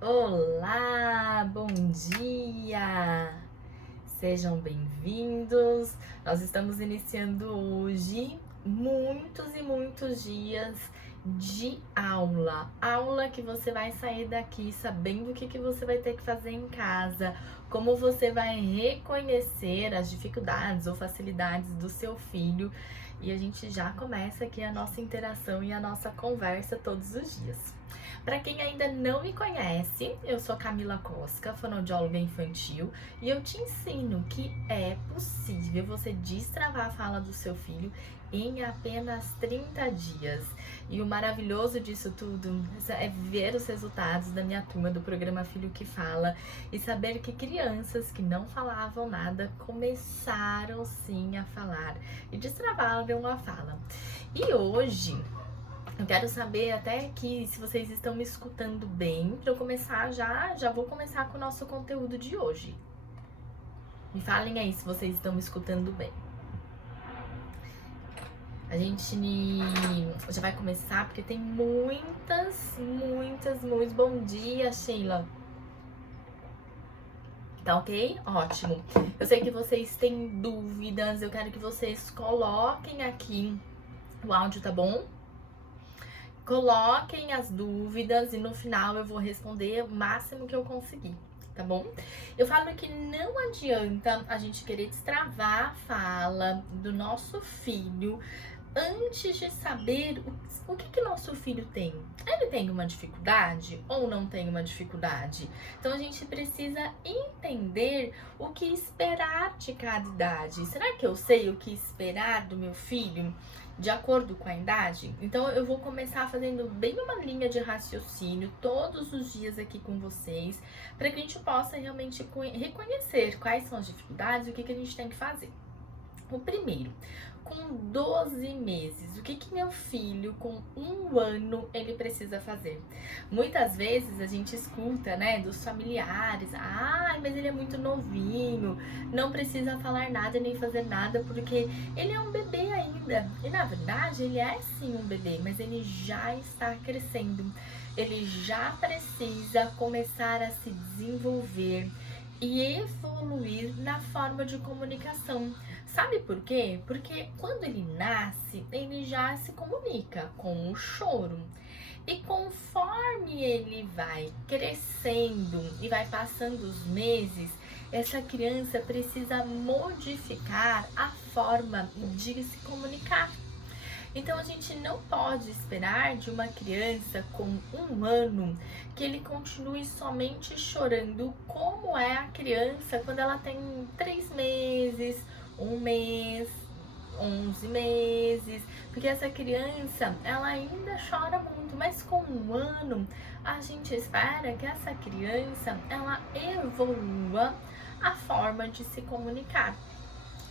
Olá, bom dia! Sejam bem-vindos. Nós estamos iniciando hoje muitos e muitos dias de aula. Aula que você vai sair daqui sabendo o que você vai ter que fazer em casa, como você vai reconhecer as dificuldades ou facilidades do seu filho. E a gente já começa aqui a nossa interação e a nossa conversa todos os dias. Para quem ainda não me conhece, eu sou Camila Cosca, fonoaudióloga infantil, e eu te ensino que é possível você destravar a fala do seu filho em apenas 30 dias. E o maravilhoso disso tudo é ver os resultados da minha turma do programa Filho que Fala e saber que crianças que não falavam nada começaram sim a falar e destravaram a fala. E hoje eu quero saber até que se vocês estão me escutando bem, para eu começar já vou começar com o nosso conteúdo de hoje. Me falem aí se vocês estão me escutando bem. A gente já vai começar porque tem muitos. Bom dia, Sheila. Tá ok? Ótimo. Eu sei que vocês têm dúvidas, eu quero que vocês coloquem aqui o áudio, tá bom? Coloquem as dúvidas e no final eu vou responder o máximo que eu conseguir, tá bom? Eu falo que não adianta a gente querer destravar a fala do nosso filho antes de saber o que nosso filho tem. Ele tem uma dificuldade ou não tem uma dificuldade? Então a gente precisa entender o que esperar de cada idade. Será que eu sei o que esperar do meu filho de acordo com a idade? Então eu vou começar fazendo bem uma linha de raciocínio todos os dias aqui com vocês, para que a gente possa realmente reconhecer quais são as dificuldades e o que a gente tem que fazer. O primeiro, com 12 meses, o que meu filho com 1 ano ele precisa fazer? Muitas vezes a gente escuta, né, dos familiares, mas ele é muito novinho, não precisa falar nada nem fazer nada porque ele é um bebê ainda. E na verdade ele é sim um bebê, mas ele já está crescendo, ele já precisa começar a se desenvolver e evoluir na forma de comunicação. Sabe por quê? Porque quando ele nasce, ele já se comunica com o choro. E conforme ele vai crescendo e vai passando os meses, essa criança precisa modificar a forma de se comunicar. Então a gente não pode esperar de uma criança com 1 ano que ele continue somente chorando como é a criança quando ela tem 3 meses, 1 mês, 11 meses, porque essa criança ela ainda chora muito, mas com 1 ano a gente espera que essa criança ela evolua a forma de se comunicar.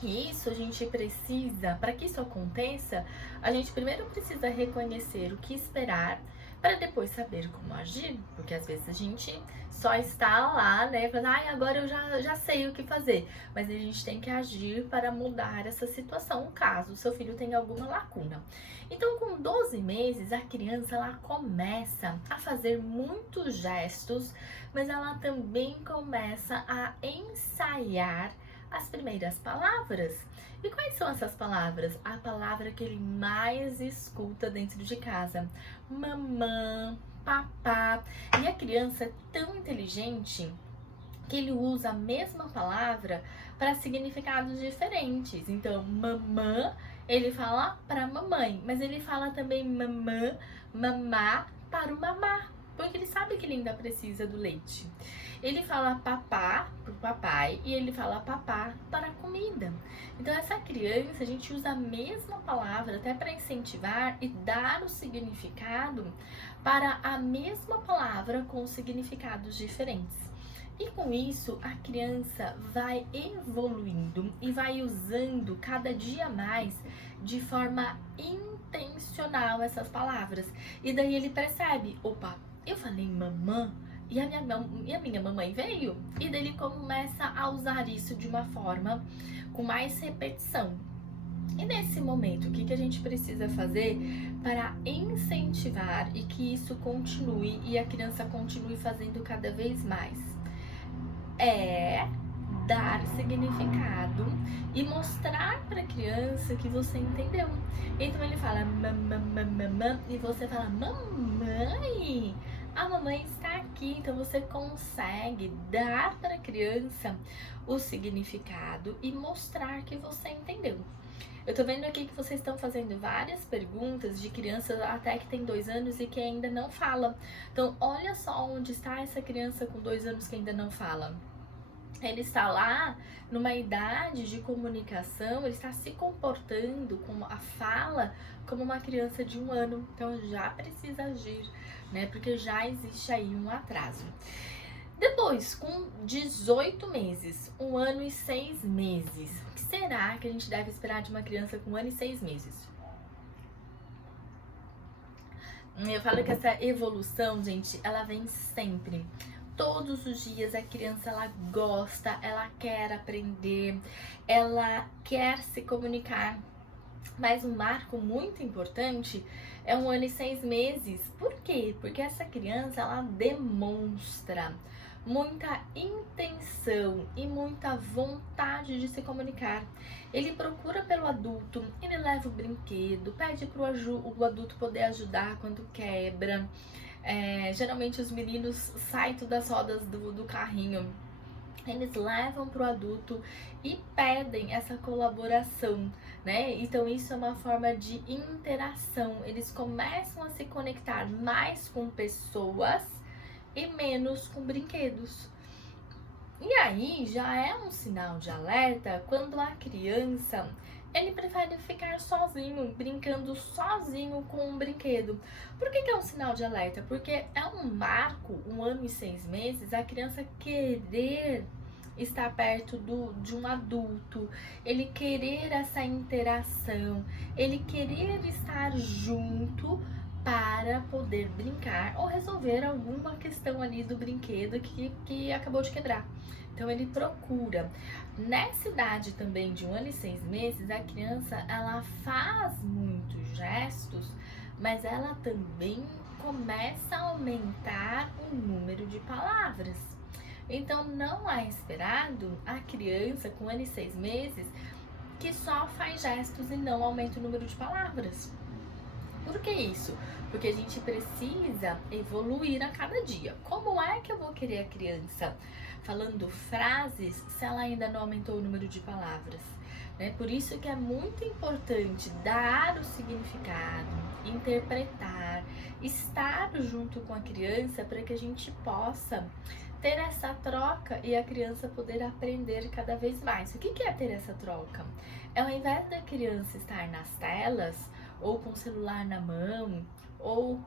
E isso a gente precisa, para que isso aconteça, a gente primeiro precisa reconhecer o que esperar para depois saber como agir, porque às vezes a gente só está lá, né, falando, agora eu já sei o que fazer, mas a gente tem que agir para mudar essa situação, caso o seu filho tenha alguma lacuna. Então, com 12 meses, a criança ela começa a fazer muitos gestos, mas ela também começa a ensaiar as primeiras palavras. E quais são essas palavras? A palavra que ele mais escuta dentro de casa: mamã, papá. E a criança é tão inteligente que ele usa a mesma palavra para significados diferentes. Então, mamã, ele fala para mamãe, mas ele fala também mamã, mamá para o mamá, porque ele sabe que ele ainda precisa do leite. Ele fala papá pro papai e ele fala papá para a comida. Então essa criança, a gente usa a mesma palavra até para incentivar e dar o significado para a mesma palavra com significados diferentes. E com isso, a criança vai evoluindo e vai usando cada dia mais de forma intencional essas palavras. E daí ele percebe, opa, eu falei mamã e a minha mamãe veio. E daí ele começa a usar isso de uma forma com mais repetição. E nesse momento, o que a gente precisa fazer para incentivar e que isso continue e a criança continue fazendo cada vez mais? É dar significado e mostrar para a criança que você entendeu. Então ele fala mamãe e você fala mamãe, a mamãe está aqui. Então você consegue dar para a criança o significado e mostrar que você entendeu. Eu tô vendo aqui que vocês estão fazendo várias perguntas de crianças até que tem 2 anos e que ainda não fala. Então olha só onde está essa criança com 2 anos que ainda não fala. Ele está lá numa idade de comunicação, ele está se comportando com a fala como uma criança de 1 ano. Então já precisa agir, né? Porque já existe aí um atraso. Depois, com 18 meses, 1 ano e 6 meses, o que será que a gente deve esperar de uma criança com 1 ano e 6 meses? Eu falo que essa evolução, gente, ela vem sempre. Todos os dias a criança, ela gosta, ela quer aprender, ela quer se comunicar. Mas um marco muito importante é 1 ano e 6 meses. Por quê? Porque essa criança, ela demonstra muita intenção e muita vontade de se comunicar. Ele procura pelo adulto, ele leva o brinquedo, pede para o adulto poder ajudar quando quebra. Geralmente os meninos saem das rodas do carrinho, eles levam para o adulto e pedem essa colaboração, né? Então isso é uma forma de interação. Eles começam a se conectar mais com pessoas e menos com brinquedos. E aí já é um sinal de alerta quando a criança, ele prefere ficar sozinho, brincando sozinho com um brinquedo. Por que é um sinal de alerta? Porque é um marco, 1 ano e 6 meses, a criança querer estar perto de um adulto, ele querer essa interação, ele querer estar junto para poder brincar ou resolver alguma questão ali do brinquedo que acabou de quebrar. Então ele procura. Nessa idade também de 1 ano e 6 meses, a criança, ela faz muitos gestos, mas ela também começa a aumentar o número de palavras. Então não é esperado a criança com 1 ano e 6 meses que só faz gestos e não aumenta o número de palavras. Por que isso? Porque a gente precisa evoluir a cada dia. Como é que eu vou querer a criança falando frases se ela ainda não aumentou o número de palavras? Né? Por isso que é muito importante dar o significado, interpretar, estar junto com a criança para que a gente possa ter essa troca e a criança poder aprender cada vez mais. O que é ter essa troca? É ao invés da criança estar nas telas, ou com o celular na mão, ou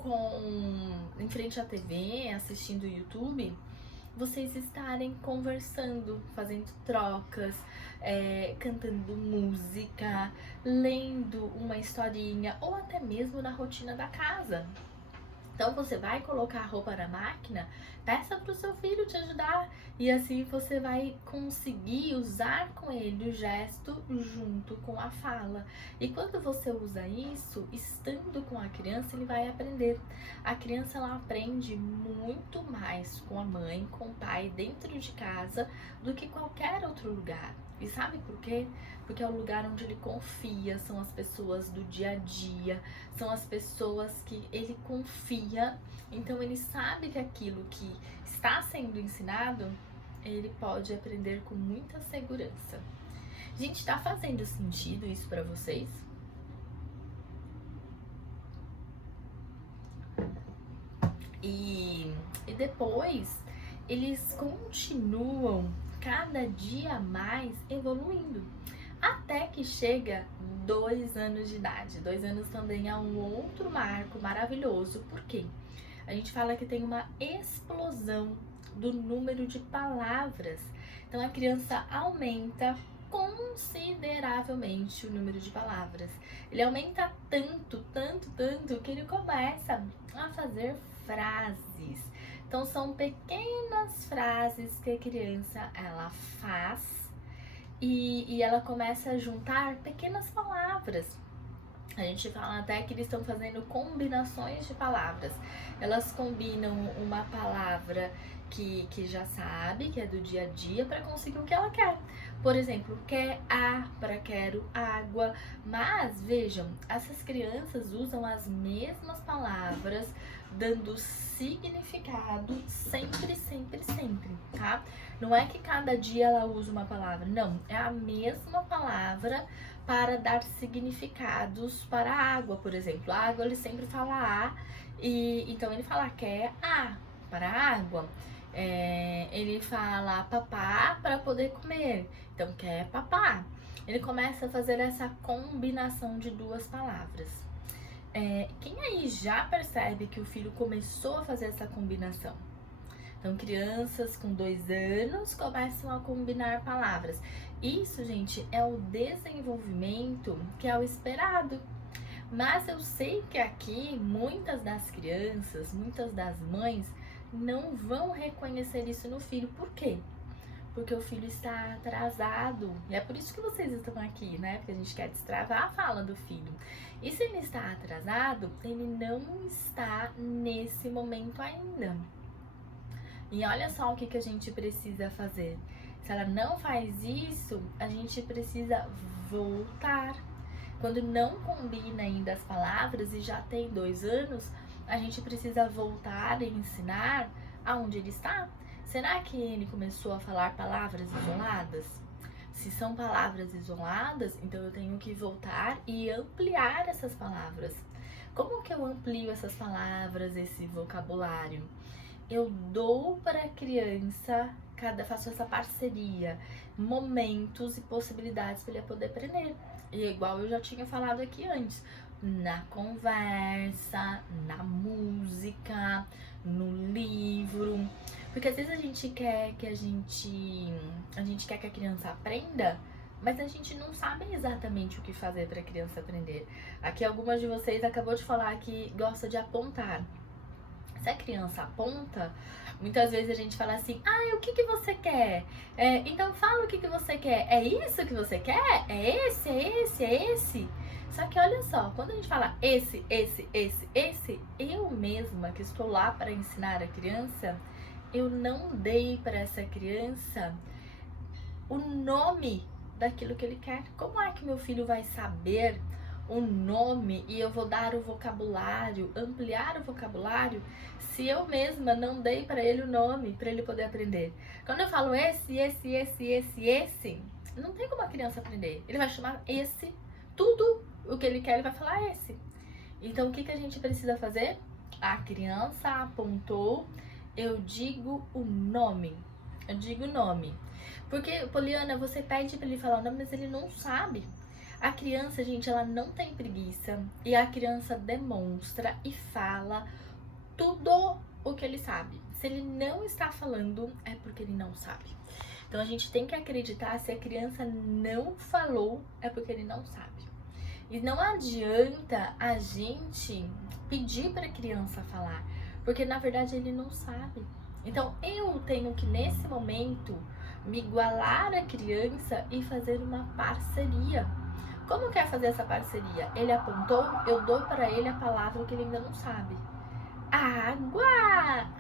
em frente à TV, assistindo o YouTube, vocês estarem conversando, fazendo trocas, cantando música, lendo uma historinha, ou até mesmo na rotina da casa. Então você vai colocar a roupa na máquina, peça para o seu filho te ajudar e assim você vai conseguir usar com ele o gesto junto com a fala. E quando você usa isso, estando com a criança, ele vai aprender. A criança, ela aprende muito mais com a mãe, com o pai dentro de casa do que qualquer outro lugar. E sabe por quê? Porque é o lugar onde ele confia, são as pessoas do dia a dia, são as pessoas que ele confia. Então ele sabe que aquilo que está sendo ensinado, ele pode aprender com muita segurança. Gente, tá fazendo sentido isso pra vocês? E depois eles continuam cada dia mais evoluindo, até que chega 2 anos de idade. 2 anos também é um outro marco maravilhoso, porque a gente fala que tem uma explosão do número de palavras. Então a criança aumenta consideravelmente o número de palavras. Ele aumenta tanto que ele começa a fazer frases. Então são pequenas frases que a criança, ela faz e ela começa a juntar pequenas palavras. A gente fala até que eles estão fazendo combinações de palavras. Elas combinam uma palavra que já sabe, que é do dia a dia, para conseguir o que ela quer. Por exemplo, quer para quero água. Mas vejam, essas crianças usam as mesmas palavras, dando significado sempre, sempre, sempre, tá? Não é que cada dia ela usa uma palavra, não. É a mesma palavra para dar significados para a água, por exemplo. A água ele sempre fala a, e então ele fala quer a para a água. Ele fala papá para poder comer, então quer papá. Ele começa a fazer essa combinação de duas palavras. Quem aí já percebe que o filho começou a fazer essa combinação? Então, crianças com 2 anos começam a combinar palavras. Isso, gente, é o desenvolvimento que é o esperado. Mas eu sei que aqui muitas das crianças, muitas das mães não vão reconhecer isso no filho. Por quê? Porque o filho está atrasado. E é por isso que vocês estão aqui, né? Porque a gente quer destravar a fala do filho. E se ele está atrasado, ele não está nesse momento ainda. E olha só o que a gente precisa fazer. Se ela não faz isso, a gente precisa voltar. Quando não combina ainda as palavras e já tem 2 anos, a gente precisa voltar e ensinar aonde ele está. Será que ele começou a falar palavras isoladas? Se são palavras isoladas, então eu tenho que voltar e ampliar essas palavras. Como que eu amplio essas palavras, esse vocabulário? Eu dou para a criança, faço essa parceria, momentos e possibilidades para ele poder aprender. E igual eu já tinha falado aqui antes, na conversa, na música, no livro. Porque às vezes a gente quer que a criança aprenda, mas a gente não sabe exatamente o que fazer para a criança aprender. Aqui algumas de vocês acabou de falar que gosta de apontar. Se a criança aponta, muitas vezes a gente fala assim, o que você quer? Então fala o que você quer. É isso que você quer? É esse, é esse, é esse? Só que olha só, quando a gente fala esse, eu mesma que estou lá para ensinar a criança, eu não dei para essa criança o nome daquilo que ele quer. Como é que meu filho vai saber o nome e eu vou dar o vocabulário, ampliar o vocabulário, se eu mesma não dei para ele o nome, para ele poder aprender? Quando eu falo esse, não tem como a criança aprender. Ele vai chamar esse, tudo o que ele quer, ele vai falar esse. Então, o que a gente precisa fazer? A criança apontou, eu digo o nome. Eu digo o nome. Porque, Poliana, você pede para ele falar o nome, mas ele não sabe. A criança, gente, ela não tem preguiça e a criança demonstra e fala tudo o que ele sabe. Se ele não está falando, é porque ele não sabe. Então a gente tem que acreditar, se a criança não falou, é porque ele não sabe. E não adianta a gente pedir para a criança falar, porque na verdade ele não sabe. Então eu tenho que, nesse momento, me igualar à criança e fazer uma parceria. Como quer fazer essa parceria? Ele apontou, eu dou para ele a palavra que ele ainda não sabe. Água!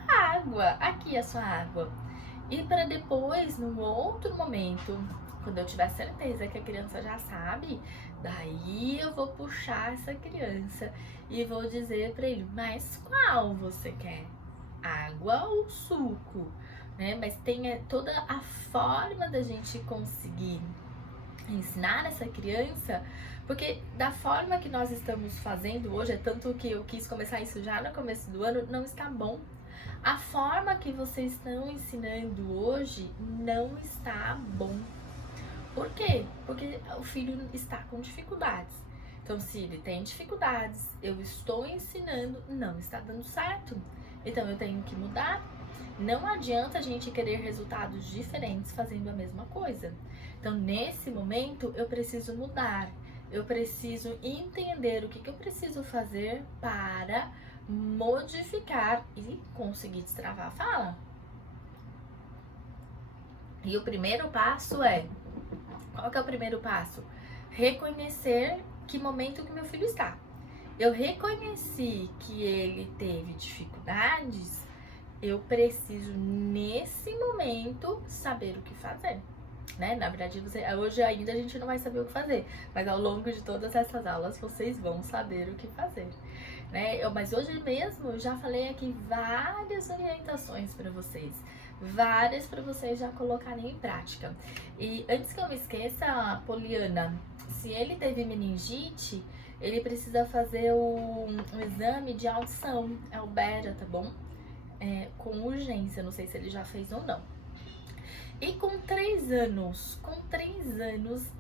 Água! Aqui é a sua água. E para depois, num outro momento, quando eu tiver certeza que a criança já sabe, daí eu vou puxar essa criança e vou dizer para ele, mas qual você quer? Água ou suco? Né? Mas tem toda a forma da gente conseguir ensinar essa criança, porque da forma que nós estamos fazendo hoje, é tanto que eu quis começar isso já no começo do ano, não está bom. A forma que vocês estão ensinando hoje não está bom. Por quê? Porque o filho está com dificuldades. Então, se ele tem dificuldades, eu estou ensinando, não está dando certo. Então, eu tenho que mudar. Não adianta a gente querer resultados diferentes fazendo a mesma coisa. Então, nesse momento, eu preciso mudar. Eu preciso entender o que eu preciso fazer para modificar e conseguir destravar a fala. E o primeiro passo é... Qual que é o primeiro passo? Reconhecer que momento que meu filho está. Eu reconheci que ele teve dificuldades, eu preciso, nesse momento, saber o que fazer. Né? Na verdade, hoje ainda a gente não vai saber o que fazer, mas ao longo de todas essas aulas vocês vão saber o que fazer. Né? Mas hoje mesmo eu já falei aqui várias orientações para vocês. Várias para vocês já colocarem em prática. E antes que eu me esqueça, Poliana, se ele teve meningite, ele precisa fazer um exame de audição, é o BERA, tá bom? Com urgência, não sei se ele já fez ou não. E com 3 anos,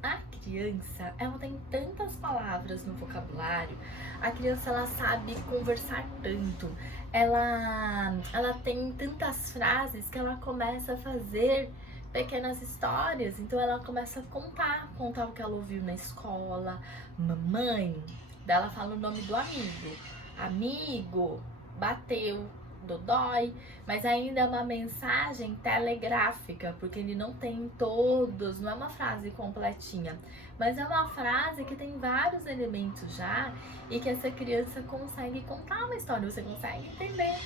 a criança, ela tem tantas palavras no vocabulário, a criança, ela sabe conversar tanto, ela tem tantas frases que ela começa a fazer pequenas histórias, então ela começa a contar o que ela ouviu na escola, mamãe, daí ela fala o nome do amigo, bateu, dodói, mas ainda é uma mensagem telegráfica, porque ele não tem todos, não é uma frase completinha, mas é uma frase que tem vários elementos já e que essa criança consegue contar uma história, você consegue entender.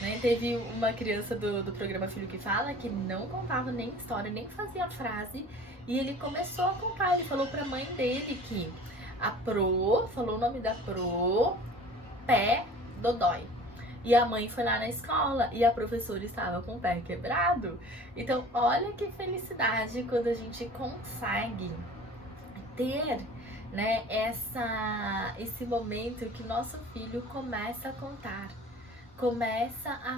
Né? Teve uma criança do programa Filho que Fala que não contava nem história, nem fazia frase, e ele começou a contar, ele falou pra mãe dele que a Pro, falou o nome da Pro, pé, dodói. E a mãe foi lá na escola e a professora estava com o pé quebrado. Então, olha que felicidade quando a gente consegue ter, né, esse momento que nosso filho começa a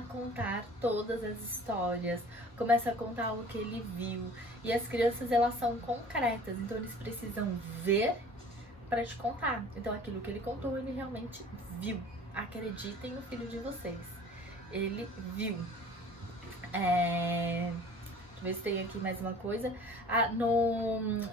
contar todas as histórias, começa a contar o que ele viu. E as crianças, elas são concretas, então eles precisam ver para te contar. Então, aquilo que ele contou, ele realmente viu. Acreditem no filho de vocês. Ele viu. Deixa eu ver se tem aqui mais uma coisa.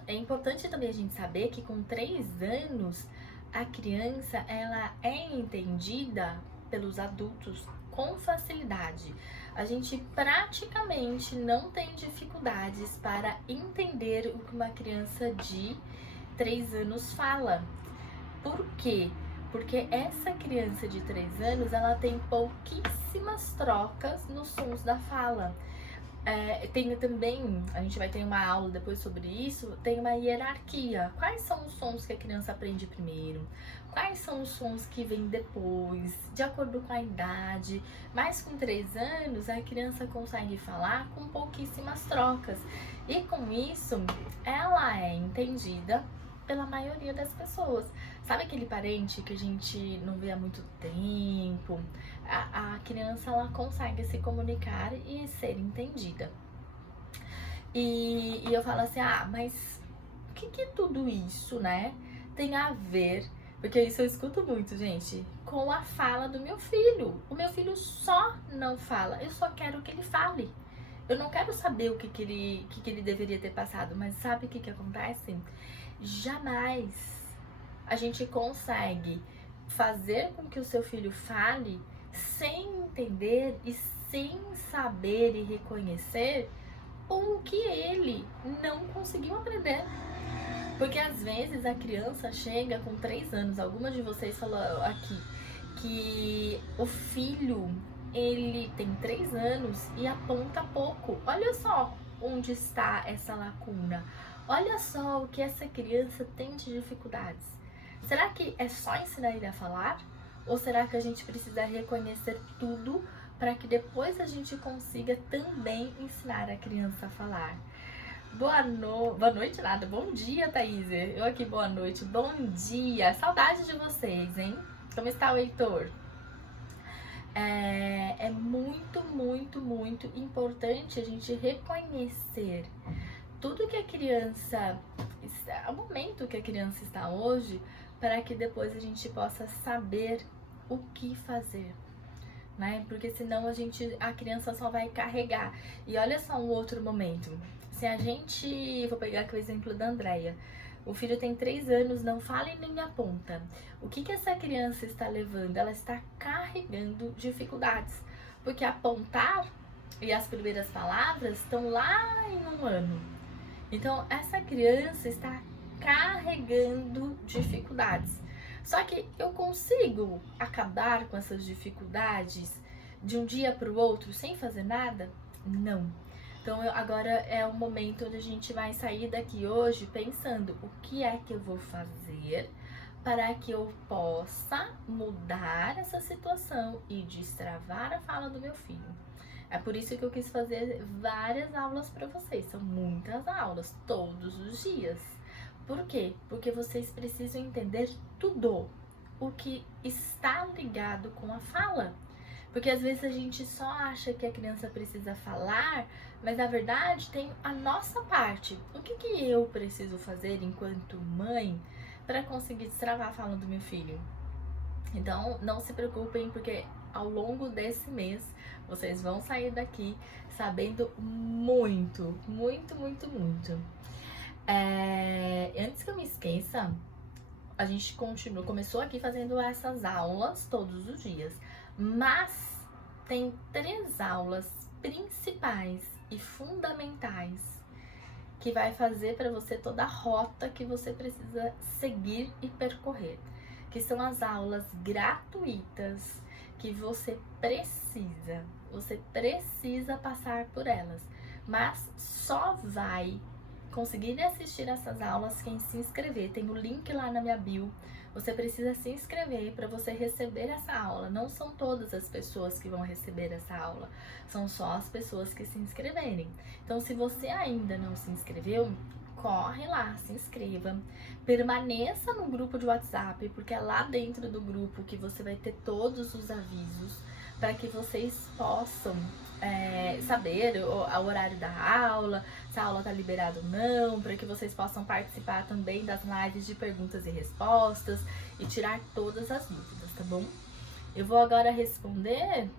É importante também a gente saber que com 3 anos, a criança, ela é entendida pelos adultos com facilidade. A gente praticamente não tem dificuldades para entender o que uma criança de 3 anos fala. Por quê? Porque essa criança de 3 anos, ela tem pouquíssimas trocas nos sons da fala. Tem também, a gente vai ter uma aula depois sobre isso, tem uma hierarquia. Quais são os sons que a criança aprende primeiro? Quais são os sons que vêm depois, de acordo com a idade? Mas com 3 anos, a criança consegue falar com pouquíssimas trocas. E com isso, ela é entendida pela maioria das pessoas. Sabe aquele parente que a gente não vê há muito tempo? A criança, ela consegue se comunicar e ser entendida. E eu falo assim, mas o que tudo isso, né, tem a ver? Porque isso eu escuto muito, gente, com a fala do meu filho. O meu filho só não fala, eu só quero que ele fale. Eu não quero saber o que ele deveria ter passado, mas sabe o que acontece? Jamais a gente consegue fazer com que o seu filho fale sem entender e sem saber e reconhecer o que ele não conseguiu aprender. Porque às vezes a criança chega com 3 anos, algumas de vocês falaram aqui que o filho, ele tem 3 anos e aponta pouco. Olha só onde está essa lacuna. Olha só o que essa criança tem de dificuldades. Será que é só ensinar ele a falar? Ou será que a gente precisa reconhecer tudo para que depois a gente consiga também ensinar a criança a falar? Boa noite nada, bom dia, Thaís. Eu aqui, boa noite, bom dia. Saudade de vocês, hein? Como está o Heitor? É muito, muito, muito importante a gente reconhecer tudo que a criança, o momento que a criança está hoje, para que depois a gente possa saber o que fazer, né? Porque senão a criança só vai carregar. E olha só um outro momento. Se a gente, vou pegar aqui o exemplo da Andréia. O filho tem 3 anos, não fala e nem aponta. O que essa criança está levando? Ela está carregando dificuldades. Porque apontar e as primeiras palavras estão lá em 1 ano. Então, essa criança está carregando dificuldades. Só que eu consigo acabar com essas dificuldades de um dia para o outro sem fazer nada? Não. Então agora é o momento onde a gente vai sair daqui hoje pensando o que é que eu vou fazer para que eu possa mudar essa situação e destravar a fala do meu filho. É por isso que eu quis fazer várias aulas para vocês. São muitas aulas, todos os dias. Por quê? Porque vocês precisam entender tudo o que está ligado com a fala. Porque às vezes a gente só acha que a criança precisa falar, mas na verdade tem a nossa parte. O que eu preciso fazer enquanto mãe para conseguir destravar a fala do meu filho? Então não se preocupem, porque ao longo desse mês vocês vão sair daqui sabendo muito, muito, muito, muito. Antes que eu me esqueça, a gente começou aqui fazendo essas aulas todos os dias, mas tem 3 aulas principais e fundamentais que vai fazer para você toda a rota que você precisa seguir e percorrer, que são as aulas gratuitas que você precisa passar por elas, mas só vai conseguir assistir essas aulas quem se inscrever. Tem o link lá na minha bio. Você precisa se inscrever para você receber essa aula. Não são todas as pessoas que vão receber essa aula, são só as pessoas que se inscreverem. Então, se você ainda não se inscreveu, corre lá, se inscreva, permaneça no grupo de WhatsApp, porque é lá dentro do grupo que você vai ter todos os avisos para que vocês possam saber o horário da aula, se a aula tá liberada ou não, para que vocês possam participar também das lives de perguntas e respostas e tirar todas as dúvidas, tá bom? Eu vou agora responder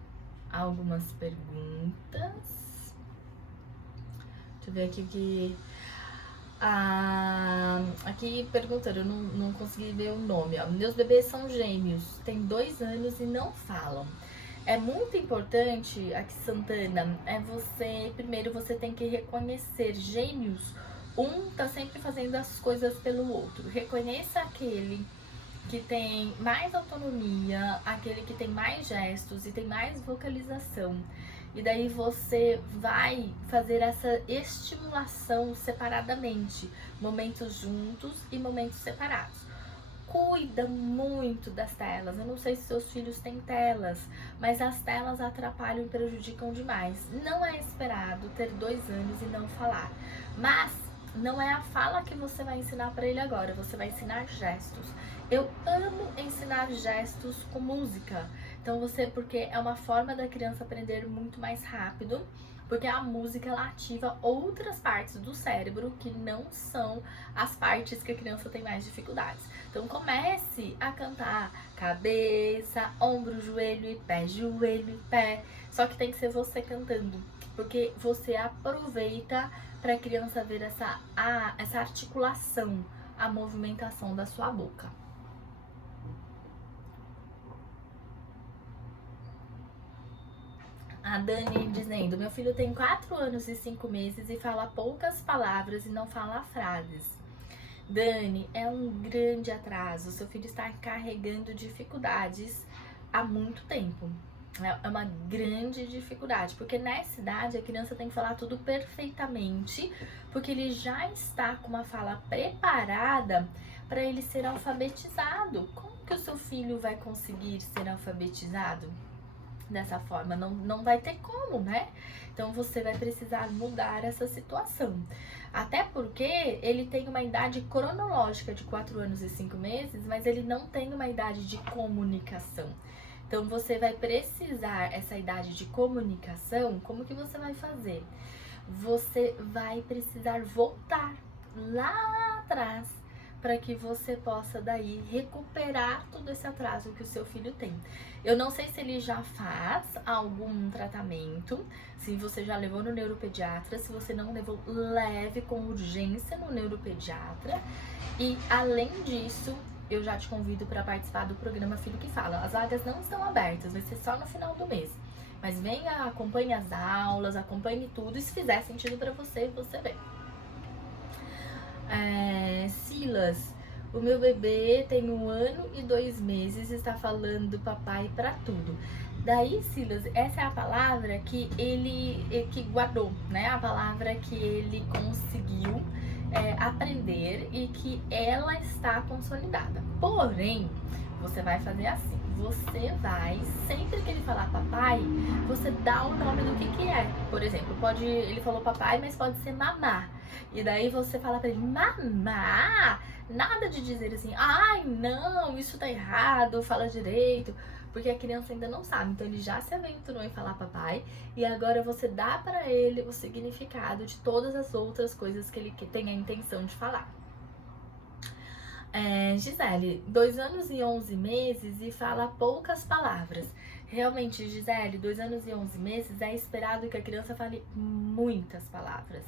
algumas perguntas. Deixa eu ver aqui o que... aqui perguntando, eu não consegui ver o nome, ó. Meus bebês são gêmeos, têm 2 anos e não falam. É muito importante, aqui Santana, primeiro você tem que reconhecer gêmeos. Um tá sempre fazendo as coisas pelo outro. Reconheça aquele que tem mais autonomia, aquele que tem mais gestos e tem mais vocalização. E daí você vai fazer essa estimulação separadamente, momentos juntos e momentos separados. Cuida muito das telas. Eu não sei se seus filhos têm telas, mas as telas atrapalham e prejudicam demais. Não é esperado ter 2 anos e não falar. Mas não é a fala que você vai ensinar para ele agora, você vai ensinar gestos. Eu amo ensinar gestos com música. Então porque é uma forma da criança aprender muito mais rápido, porque a música ela ativa outras partes do cérebro que não são as partes que a criança tem mais dificuldades. Então comece a cantar cabeça, ombro, joelho e pé, joelho e pé. Só que tem que ser você cantando, porque você aproveita para a criança ver essa articulação, a movimentação da sua boca. A Dani dizendo, meu filho tem 4 anos e 5 meses e fala poucas palavras e não fala frases. Dani, é um grande atraso, seu filho está carregando dificuldades há muito tempo. É uma grande dificuldade, porque nessa idade a criança tem que falar tudo perfeitamente, porque ele já está com uma fala preparada para ele ser alfabetizado. Como que o seu filho vai conseguir ser alfabetizado? Dessa forma, não vai ter como, né? Então você vai precisar mudar essa situação. Até porque ele tem uma idade cronológica de 4 anos e 5 meses, mas ele não tem uma idade de comunicação. Então você vai precisar, essa idade de comunicação, como que você vai fazer? Você vai precisar voltar lá atrás para que você possa daí recuperar todo esse atraso que o seu filho tem. Eu não sei se ele já faz algum tratamento, se você já levou no neuropediatra, se você não levou, leve com urgência no neuropediatra. E além disso, eu já te convido para participar do programa Filho que Fala. As vagas não estão abertas, vai ser só no final do mês. Mas venha, acompanhe as aulas, acompanhe tudo, e se fizer sentido para você, você vem. Silas, o meu bebê tem 1 ano e 2 meses e está falando papai pra tudo. Daí, Silas, essa é a palavra que ele que guardou, né? A palavra que ele conseguiu aprender e que ela está consolidada. Porém, você vai fazer assim. Você vai, sempre que ele falar papai, você dá o nome do que é. Por exemplo, ele falou papai, mas pode ser mamá. E daí você fala pra ele, mamá! Nada de dizer assim, ai não, isso tá errado, fala direito. Porque a criança ainda não sabe, então ele já se aventurou em falar papai. E agora você dá pra ele o significado de todas as outras coisas que ele tem a intenção de falar. Gisele, 2 anos e 11 meses e fala poucas palavras. Realmente, Gisele, 2 anos e 11 meses é esperado que a criança fale muitas palavras.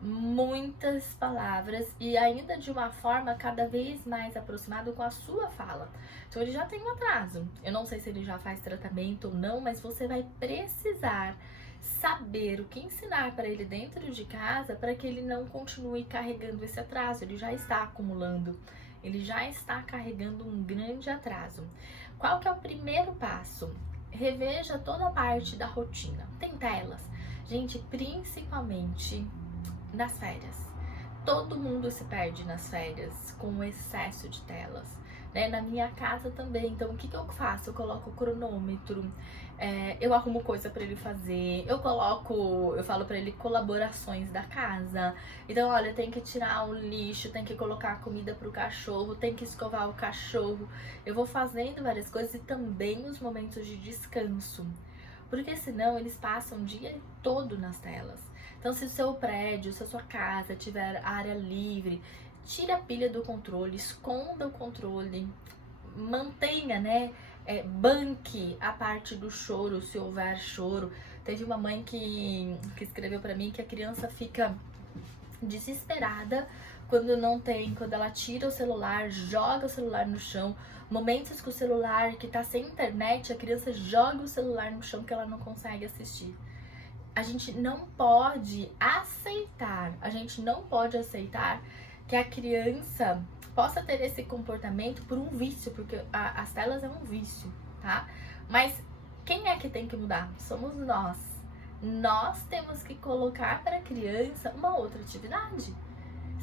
Muitas palavras e ainda de uma forma cada vez mais aproximada com a sua fala. Então ele já tem um atraso. Eu não sei se ele já faz tratamento ou não, mas você vai precisar saber o que ensinar para ele dentro de casa para que ele não continue carregando esse atraso. Ele já está acumulando. Ele já está carregando um grande atraso. Qual que é o primeiro passo? Reveja toda a parte da rotina. Tem telas. Gente, principalmente nas férias. Todo mundo se perde nas férias com o excesso de telas. Né? Na minha casa também. Então, o que eu faço? Eu coloco o cronômetro, eu arrumo coisa pra ele fazer, eu falo pra ele colaborações da casa. Então, olha, tem que tirar o lixo, tem que colocar a comida pro cachorro, tem que escovar o cachorro. Eu vou fazendo várias coisas e também os momentos de descanso. Porque senão eles passam o dia todo nas telas. Então, se o seu prédio, se a sua casa tiver área livre, tire a pilha do controle, esconda o controle, mantenha, né? Banque a parte do choro, se houver choro. Teve uma mãe que escreveu pra mim que a criança fica desesperada quando ela tira o celular, joga o celular no chão. Momentos que o celular, que tá sem internet, a criança joga o celular no chão que ela não consegue assistir. A gente não pode aceitar que a criança possa ter esse comportamento por um vício, porque as telas é um vício, tá? Mas quem é que tem que mudar? Somos nós. Nós temos que colocar para a criança uma outra atividade.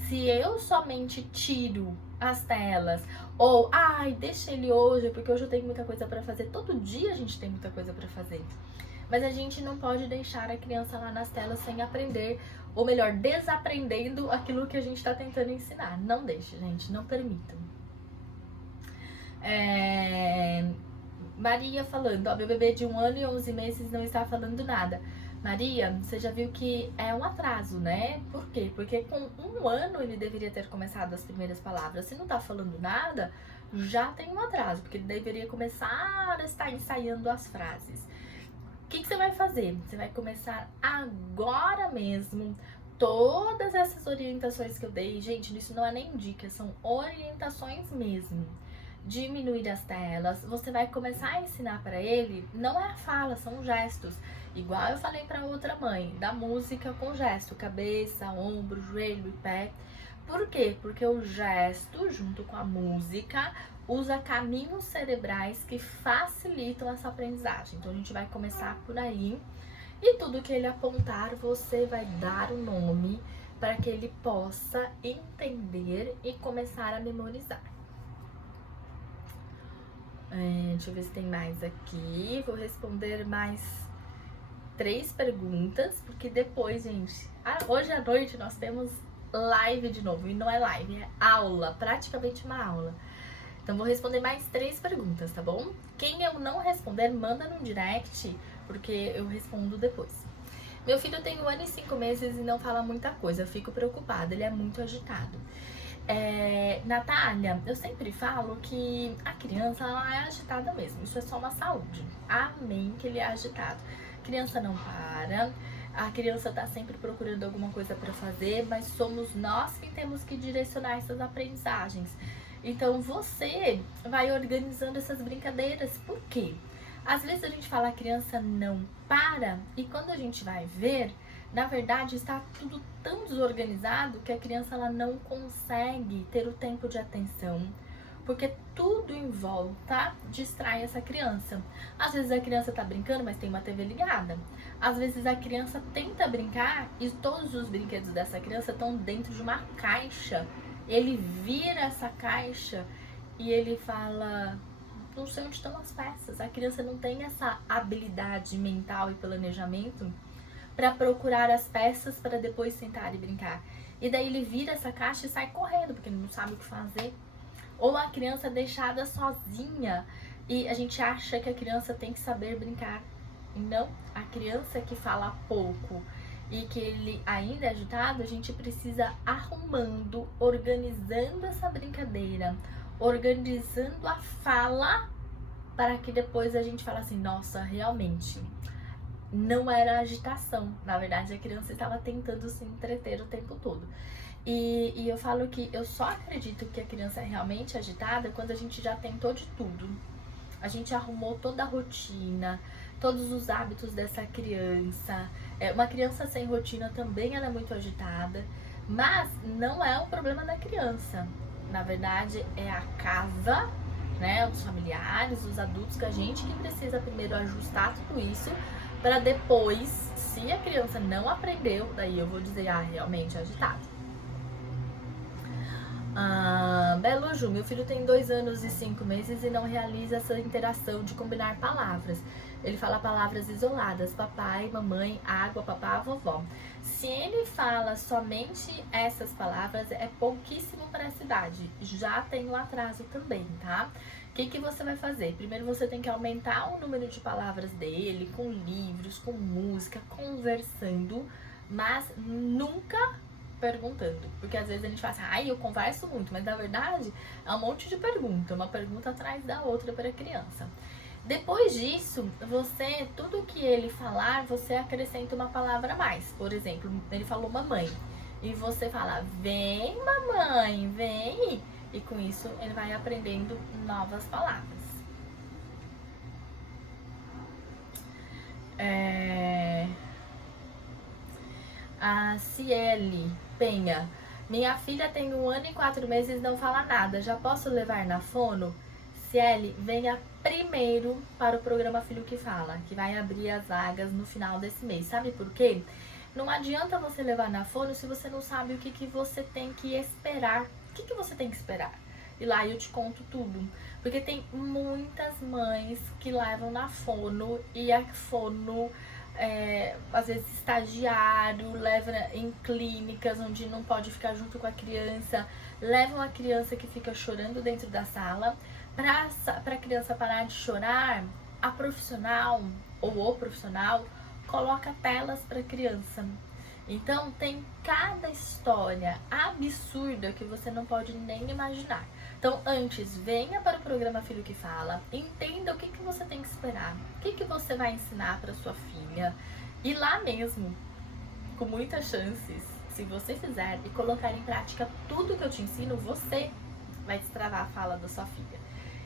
Se eu somente tiro as telas, ou, deixa ele hoje, porque hoje eu tenho muita coisa para fazer. Todo dia a gente tem muita coisa para fazer. Mas a gente não pode deixar a criança lá nas telas sem aprender, ou melhor, desaprendendo aquilo que a gente está tentando ensinar. Não deixe, gente, não permitam. Maria falando, meu bebê de 1 ano e 11 meses não está falando nada. Maria, você já viu que é um atraso, né? Por quê? Porque com 1 ano ele deveria ter começado as primeiras palavras. Se não tá falando nada, já tem um atraso, porque ele deveria começar a estar ensaiando as frases. O que você vai fazer? Você vai começar agora mesmo todas essas orientações que eu dei. Gente, isso não é nem dicas, são orientações mesmo. Diminuir as telas. Você vai começar a ensinar para ele, não é a fala, são gestos. Igual eu falei para outra mãe, da música com gesto, cabeça, ombro, joelho e pé. Por quê? Porque o gesto, junto com a música, usa caminhos cerebrais que facilitam essa aprendizagem. Então, a gente vai começar por aí. E tudo que ele apontar, você vai dar o nome para que ele possa entender e começar a memorizar. Deixa eu ver se tem mais aqui. Vou responder mais 3 perguntas, porque depois, gente, hoje à noite nós temos live de novo. E não é live, é aula, praticamente uma aula. Então, vou responder mais 3 perguntas, tá bom? Quem eu não responder, manda no direct, porque eu respondo depois. Meu filho tem 1 ano e 5 meses e não fala muita coisa. Eu fico preocupada, ele é muito agitado. Natália, eu sempre falo que a criança, ela é agitada mesmo. Isso é só uma saúde. Amém que ele é agitado. A criança não para. A criança tá sempre procurando alguma coisa para fazer, mas somos nós que temos que direcionar essas aprendizagens. Então, você vai organizando essas brincadeiras. Por quê? Às vezes a gente fala a criança não para e quando a gente vai ver, Na verdade, está tudo tão desorganizado que a criança ela não consegue ter o tempo de atenção, porque tudo em volta distrai essa criança. Às vezes a criança tá brincando, mas tem uma TV ligada. Às vezes a criança tenta brincar e todos os brinquedos dessa criança estão dentro de uma caixa. Ele vira essa caixa e ele fala: não sei onde estão as peças. A criança não tem essa habilidade mental e planejamento para procurar as peças para depois sentar e brincar. E daí ele vira essa caixa e sai correndo, porque ele não sabe o que fazer. Ou a criança deixada sozinha e a gente acha que a criança tem que saber brincar. Não, a criança que fala pouco e que ele ainda é agitado, a gente precisa arrumando, organizando essa brincadeira, organizando a fala, para que depois a gente fale assim: nossa, realmente não era agitação, na verdade a criança estava tentando se entreter o tempo todo. E eu falo que eu só acredito que a criança é realmente agitada quando a gente já tentou de tudo. A gente arrumou toda a rotina, todos os hábitos dessa criança. Uma criança sem rotina também ela é muito agitada, mas não é um problema da criança. Na verdade, é a casa, né, os familiares, os adultos, que a gente que precisa primeiro ajustar tudo isso, para depois, se a criança não aprendeu, daí eu vou dizer: realmente é agitado. Belo Ju, meu filho tem 2 anos e 5 meses e não realiza essa interação de combinar palavras. Ele fala palavras isoladas: papai, mamãe, água, papá, vovó. Se ele fala somente essas palavras, é pouquíssimo para essa idade. Já tem um atraso também, tá? O que você vai fazer? Primeiro você tem que aumentar o número de palavras dele, com livros, com música, conversando, mas nunca perguntando. Porque às vezes a gente fala assim: eu converso muito, mas na verdade é um monte de pergunta, uma pergunta atrás da outra para a criança. Depois disso, tudo que ele falar, você acrescenta uma palavra a mais. Por exemplo, ele falou mamãe, e você fala: vem mamãe, vem. E com isso ele vai aprendendo novas palavras. A Ciele Penha: minha filha tem 1 ano e 4 meses e não fala nada, já posso levar na fono? Ciele, venha primeiro para o programa Filho que Fala, que vai abrir as vagas no final desse mês. Sabe por quê? Não adianta você levar na fono se você não sabe o que você tem que esperar. O que você tem que esperar? E lá eu te conto tudo. Porque tem muitas mães que levam na fono e a fono, às vezes estagiário, leva em clínicas onde não pode ficar junto com a criança, levam a criança que fica chorando dentro da sala. Para a criança parar de chorar, a profissional ou o profissional coloca telas para a criança. Então tem cada história absurda que você não pode nem imaginar. Então antes, venha para o programa Filho que Fala, entenda o que você tem que esperar, o que você vai ensinar para sua filha. E lá mesmo, com muitas chances, se você fizer e colocar em prática tudo que eu te ensino, você vai destravar a fala da sua filha.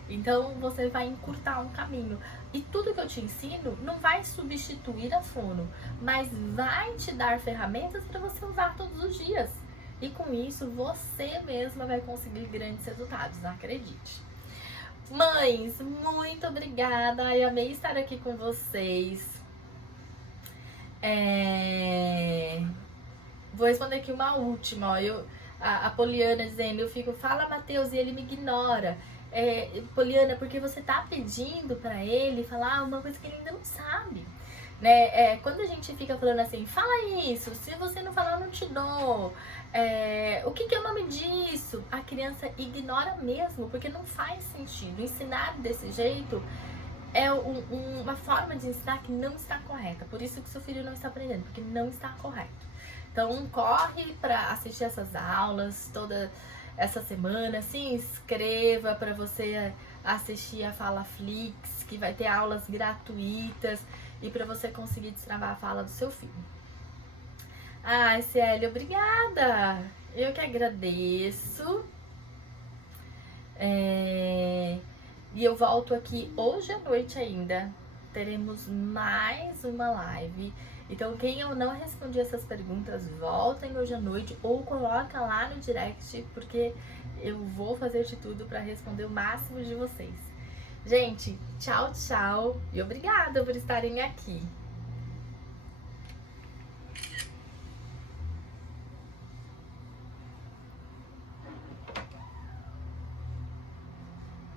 Então você vai encurtar um caminho. E tudo que eu te ensino não vai substituir a fono, mas vai te dar ferramentas para você usar todos os dias. E com isso você mesma vai conseguir grandes resultados, não acredite. Mães, muito obrigada. Eu amei estar aqui com vocês. Vou responder aqui uma última. A Poliana dizendo: eu fico, fala Matheus, e ele me ignora. Poliana, porque você tá pedindo pra ele falar uma coisa que ele ainda não sabe, né? Quando a gente fica falando assim: fala isso, se você não falar eu não te dou, o que é o nome disso? A criança ignora mesmo, porque não faz sentido. Ensinar desse jeito é uma forma de ensinar que não está correta. Por isso que seu filho não está aprendendo, porque não está correto. Então corre pra assistir essas aulas toda essa semana, se inscreva para você assistir a Fala Flix, que vai ter aulas gratuitas e para você conseguir destravar a fala do seu filho. Cieli, obrigada! Eu que agradeço. E eu volto aqui hoje à noite ainda. teremos mais uma live. Então, quem eu não respondi essas perguntas, voltem hoje à noite ou coloca lá no direct, porque eu vou fazer de tudo para responder o máximo de vocês. Gente, tchau, tchau e obrigada por estarem aqui.